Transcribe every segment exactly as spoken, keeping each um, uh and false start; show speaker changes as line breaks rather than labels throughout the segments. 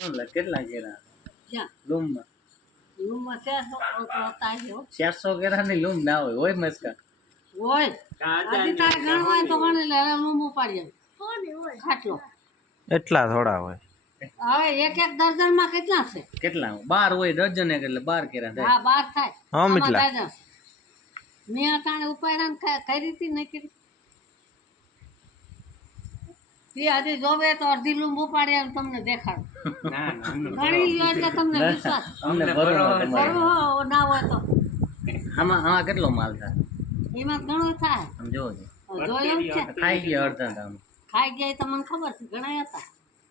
લે કેટલા કેરા
ક્યાં
લૂમમાં
રૂમમાં ચારસો હોતા છે હો.
ચારસો કેરાની લૂમ ના હોય હોય મસ્કા
હોય આજી તારે ગણવાય તો ગણી લે હવે રૂમ ઉપાડીએ ખાટલો
એટલા થોડા હોય
હવે એક એક દર્જન માં કેટલા છે
કેટલા બાર હોય ડઝન એક એટલે બાર કેરા થાય
હા બાર થાય
હા,
આમાં
કેટલા?
દર્જન. મેં અટાણે ઉપાડ્યા ને ખ- કરી હતી નહીં કરી તે હજી જોવે તો અડધી લૂમ ઉપાડી આવે તમને દેખાડો
ના ના અમને
ગણી લ્યો એટલે તમને વિશ્વાસ
અમને ભરો તમારે
કરવો હોય ના હોય તો
આમાં આમાં કેટલો માલ થાય
એમાં ઘણું થાય
આમ જોવો છો
જોયું જ છે
ખાઈ ગયા અડધા આમ
ખાઈ ગયા એ તમને ખબર છે ઘણા હતા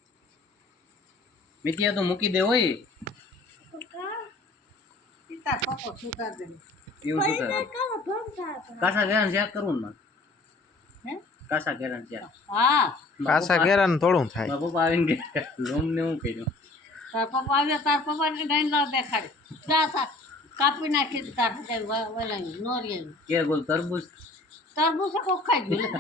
મિતિયા તો મૂકી દે હોય
પિતા પપ્પો સુધાર દે
એવું શું કરે કાસા કેરાન ચેક કરવું ને
હે
કાસા કેરાન ચેક
હા
કાસા કેરા ને થોડું થાય
મારા પપ્પા આવીને ગયા લૂમ ને હું કર્યું
તાર પપ્પા આવ્યા તાર પપ્પાને ડાઈન દેખાડી જા તાર કાપી નાખી દીધી તાર કઈ વલાઈ નોરિયાની
કે બોલ તરબૂચ
તરબૂચ કોક ખાઈ ગયું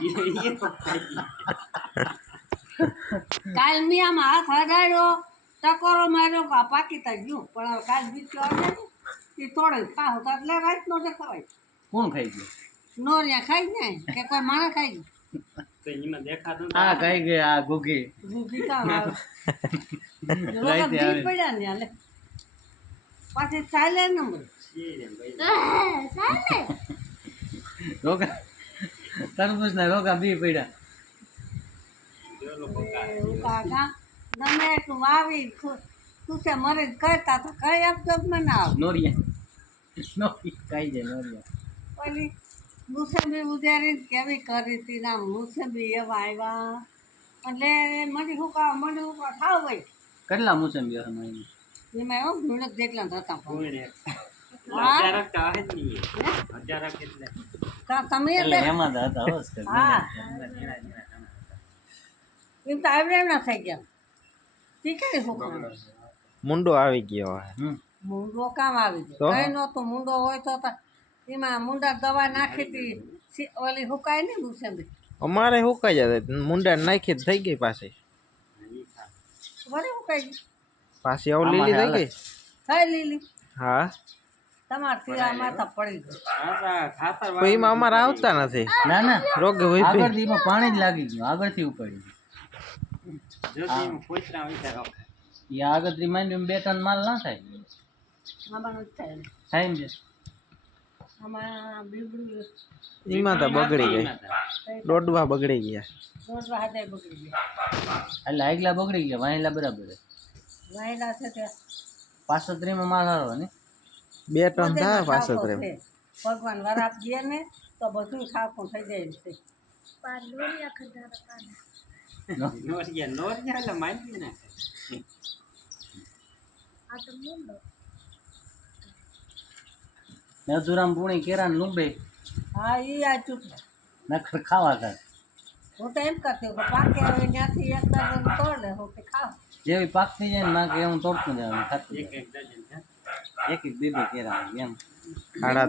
કાલ મેં આમ હાથ હડાડ્યો ટકોરો માર્યો કા પાકી તા ગયું પણ હવે કાલ બીજો આવે ને એ તોડે ખાવ તો એટલે રાત નો ખવાય
કોણ ખાઈ ગયું
નોરિયા ખાઈ જાય કે કોઈ માણસ ખાઈ ગયું
તો એમાં દેખાતું
આ ખાઈ ગયા આ ઘૂઘી
ભૂખી કામ આવે
રાતે
રોગા
આવે.
બી પડ્યા ને હાલે પાછી ચાલે નંબર
રોગા તરબૂચ ના રોગા બી પડ્યા
એવું કાકા ગમે એટલું વાવી તું તું છે મરે કરતા તો કઈ અપજોગમાં ના આવે
નોરિયા નોરિયા ખાઈ જાય નોરિયા
પેલી મુસંબી ઉધારી કેવી કરી હતી ના મુસંબી એવા આવ્યા એટલે મને હુકા મને હુકા ખાવ ભાઈ
કેટલા મોસંબી હશે મહિને
એમાં એવું ભીણક જેટલા જ હતા પણ
હજારક તો આવે જ નહીં હજારક એટલે
તા તમે
એટલે
એટલે-
એમાં તો હતા હો સર.
હા એમ તો આવડે ના થઈ ગયા ઠીક છે હુકા
મુંડો આવી ગયો હવે
હમ
મુંડો કામ આવી
તો?
જાય કઈ નહોતું મુંડો હોય તો તા- એમાં મુંડા દવા નાખી હતી સી- ઓલી હુકાય ને મુસંબી
અમારે હુકાઈ જાય મુંડા નાખી જ થઈ ગઈ પાછી
વળી હુકાઈ ગઈ
પાછી આવું લીલી થઈ ગઈ
થઈ લીલી
હા
તમારે તીરા માથા પડી ગઈ
ખાતા ખાતર
પણ એમાં અમારે આવતા નથી
ના ના
રોગે હોય
આગળથી એમાં પાણી જ લાગી ગયું આગળથી ઉપાડી ગયું
જો કે એમાં પોચરા વિચાર રાખે
એ આગળથી માંડ્યું બે ત્રણ માલ ના થાય
આમાં નથી થાય
થાય ને
આમાં બીબડું
એમાં તો બગડી ગઈ દોડવા બગડી ગયા
દોઢ હાથે બગડી ગયા
એટલે આગલા બગડી ગયા વાહેલા બરાબર છે.
વાયલા છે તે
પાસત્રીમાં માલ હારો ને
બે ટન થાય
બધેમાં
પાછો
ખાવો
ત્રેમ
છે. ભગવાન વરાપ દે ને તો બધું ખાવું થઈ જાય છે
નોરિયા નોરિયા એટલે માંગી નાખે
નથુરામ પૂણી કેરા ને લુંબે
હા એ આ ચૂક
નખર ખાવા થાય
હું તો એમ કરતી કે પાકે હવે ત્યાંથી એક દર્જન તોડે હું કે ખાવ
જેવી પાકતી જાય ને માં કે હું તોડતું જવાનું ખાતું
એક
જાય.
એક ડઝન છે
એક એક બે બે કેરા એમ
ખાડા